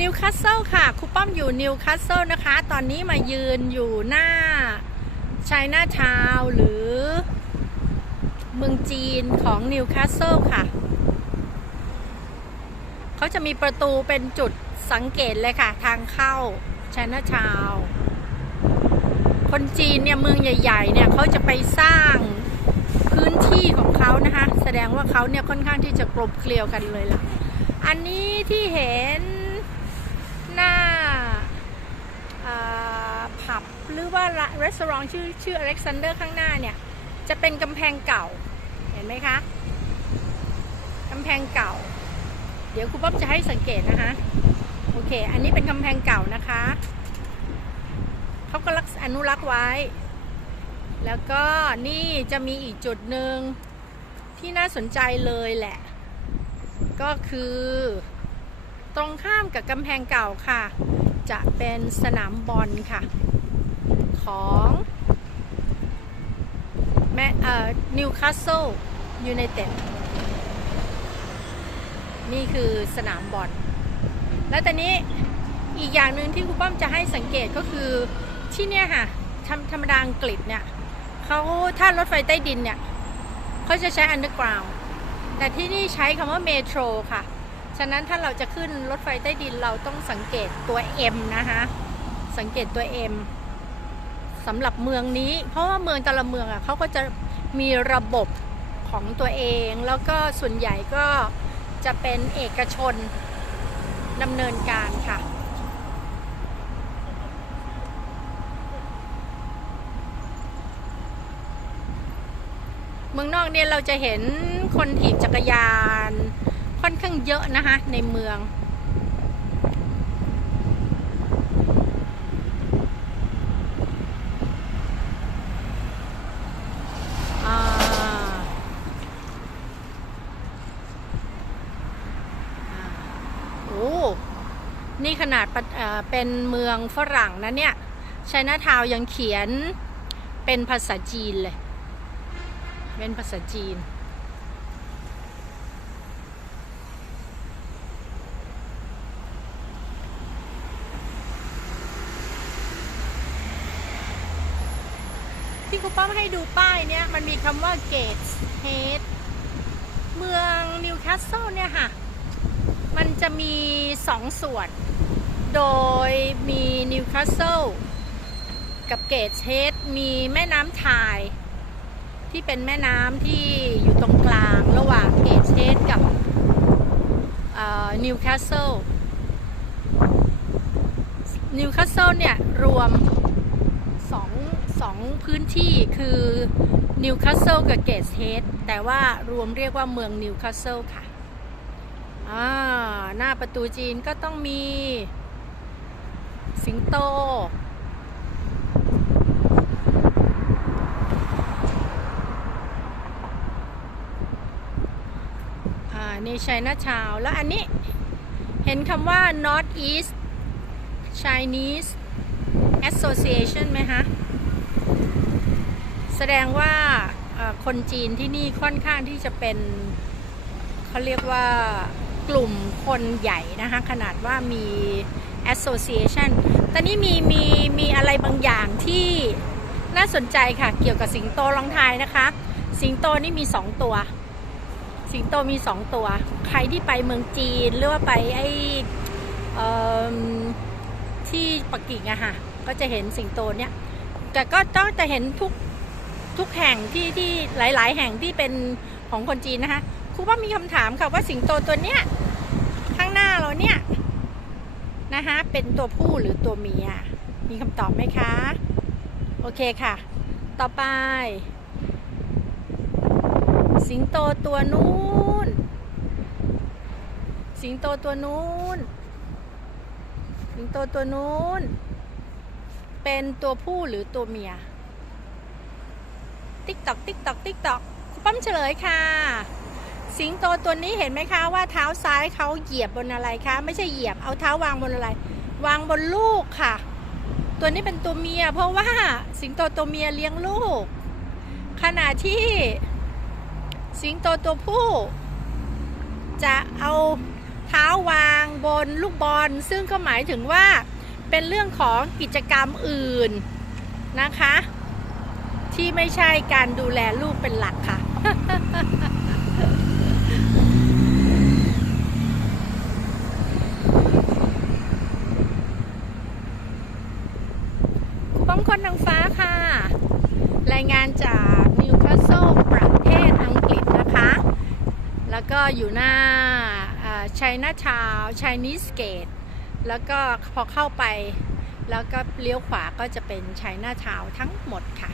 นิวคาสเซิลค่ะครูป้อมอยู่นิวคาสเซิลนะคะ ตอนนี้มายืนอยู่หน้าช i ยนาทาวหรือ เมืองจีนของนิวคาสเซิลค่ะ เขาจะมีประตูเป็นจุดสังเกตเลยค่ะ ทางเข้าช i ยนาทาวคนจีนเนี่ยเมืองใหญ่ๆเนี่ยเขาจะไปสร้างพื้นที่ของเขานะคะ แสดงว่าเขาเนี่ยค่อนข้างที่จะกลมเกลียวกันเลยล่ะ อันนี้ที่เห็น ผับหรือว่าร้านร้านชื่อชื่ออเล็กซานเดอร์ข้างหน้าเนี่ย จะเป็นกำแพงเก่า เห็นไหมคะกำแพงเก่า เดี๋ยวครูป๊อบจะให้สังเกตนะคะ โอเค อันนี้เป็นกำแพงเก่านะคะเขาก็รักอนุรักษ์ไว้ แล้วก็นี่จะมีอีกจุดหนึ่งที่น่าสนใจเลยแหละ ก็คือ ตรงข้ามกับกำแพงเก่าค่ะ จะเป็นสนามบอลค่ะ ของแมเอ่อนิวคาสเซิลยูไนเต็ดนี่คือสนามบอลแล้วตอนนี้อีกอย่างหนึ่งที่ครูป้อมจะให้สังเกตก็คือที่เนี่ยค่ะธรรมธรรมดาอังกฤษเนี่ยเขาถ้ารถไฟใต้ดินเนี่ยเขาจะใช้ underground แต่ที่นี่ใช้คำว่าเมโทรค่ะ ฉะนั้นถ้าเราจะขึ้นรถไฟใต้ดินเราต้องสังเกตตัว M นะคะสังเกตตัว M สำหรับเมืองนี้ เพราะว่าเมืองแต่ละเมืองอะเขาก็จะมีระบบของตัวเอง แล้วก็ส่วนใหญ่ก็จะเป็นเอกชนดำเนินการค่ะเมืองนอกเนี่ยเราจะเห็นคนถีบจักรยาน ค่อนข้างเยอะนะคะ ในเมืองอ่าโอ้นี่ขนาดเเป็นเมืองฝรั่งนะเนี่ยช i นาทาวยังเขียนเป็นภาษาจีนเลย เป็นภาษาจีน ที่ครูป้อมให้ดูป้ายเนี่ยมันมีคำว่า Gates Head เมืองนิวคาสเซิลเนี่ยค่ะ มันจะมีสองส่วน โดยมีนิวคาสเซิลกับเกตเฮดมีแม่น้ำทาย ที่เป็นแม่น้ำที่อยู่ตรงกลางระหว่างเกตเฮดกับนิวคาสเซิลนิวคาสเซิลเนี่ยรวม 2 พื้นที่คือนิวคาสเซิลกับเกตเฮดแต่ว่ารวมเรียกว่าเมืองนิวคาสเซิลค่ะอ่าหน้าประตูจีนก็ต้องมี สิงโต อ่นี่ชัยนาชาว แล้วอันนี้เห็นคำว่า North East Chinese Association ไหมฮะ แสดงว่าคนจีนที่นี่ค่อนข้างที่จะเป็นเขาเรียกว่ากลุ่มคนใหญ่นะคะ ขนาดว่ามี Association ตอนนี้มีมีมีอะไรบางอย่างที่น่าสนใจค่ะ เกี่ยวกับสิงโตลองทายนะคะ สิงโตนี่มีสองตัว สิงโตมีสองตัว ใครที่ไปเมืองจีนหรือว่าไปไอที่ปักกิ่งอะค่ะ ก็จะเห็นสิงโตเนี่ยแต่ก็ต้องจะเห็นทุก ทุกแห่งที่ที่หลาย ๆ แห่งที่เป็นของคนจีนนะคะครูว่ามีคำถามค่ะว่าสิงโตตัวเนี้ยข้างหน้าเราเนี่ยนะคะเป็นตัวผู้หรือตัวเมีย มีคำตอบไหมคะ โอเคค่ะ ต่อไป สิงโตตัวนู้น สิงโตตัวนู้น สิงโตตัวนู้น เป็นตัวผู้หรือตัวเมีย ติ๊กตอกติ๊กตอกติ๊กตอกป้อมเฉลยค่ะ สิงโตตัวนี้เห็นไหมคะว่าเท้าซ้ายเขาเหยียบบนอะไรคะ ไม่ใช่เหยียบเอาเท้าวางบนอะไร วางบนลูกค่ะ ตัวนี้เป็นตัวเมีย เพราะว่าสิงโตตัวเมียเลี้ยงลูก ขณะที่สิงโตตัวผู้ จะเอาเท้าวางบนลูกบอล ซึ่งก็หมายถึงว่าเป็นเรื่องของกิจกรรมอื่นนะคะ ที่ไม่ใช่การดูแลลูกเป็นหลักค่ะคูปองคนนางฟ้าค่ะ รายงานจากนิวคาสเซิลประเทศอังกฤษนะคะ แล้วก็อยู่หน้าชัยนาทาวชัยนิสเกต แล้วก็พอเข้าไปแล้วก็เลี้ยวขวาก็จะเป็นชัยนาทาวทั้งหมดค่ะ